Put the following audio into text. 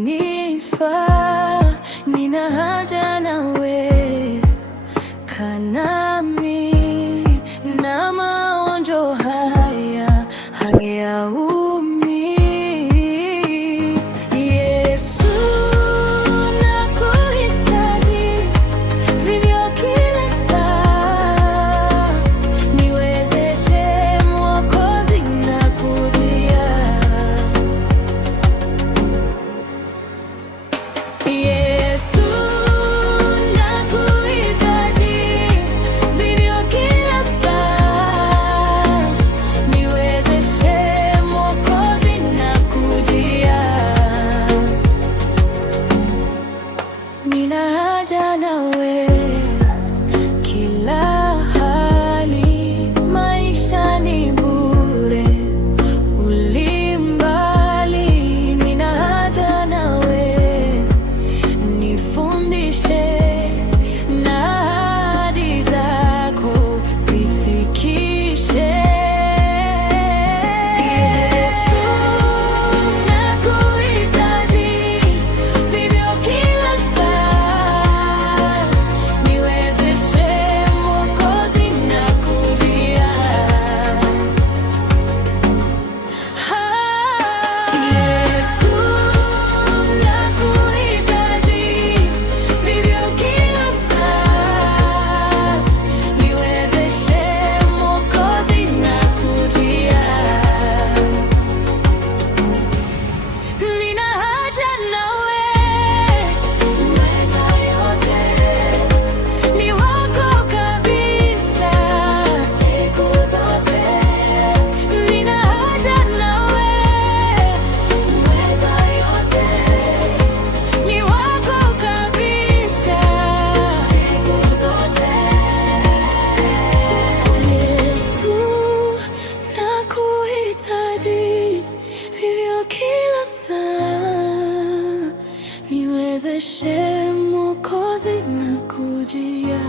umenifaa, nina haja nawe, kaa nami na maonjo haya hayaumi. Yesu, nakuhitaji vivyo kila saa, niwezeshe Mwokozi, nakujia. Yesu, nakuhitaji vivyo kila saa, niwezeshe Mwokozi, nakujia. Nina haja nawe kila hali, maisha ni bure, ulimbali. Nina haja nawe, nifundishe na ahadi zako zifikishe. Yesu, nakuhitaji vivyo kila saa, niwezeshe Mwokozi, nakujia. Yesu, nakuhitaji vivyo kila saa, niwezeshe Mwokozi, nakujia. Nina haja nawe, uweza yote ni wako kabisa, siku zote. Nina haja nawe, uweza yote ni wako kabisa, siku zote. Yesu, nakuhitaji vivyo kila saa, niwezeshe Mwokozi, nakujia.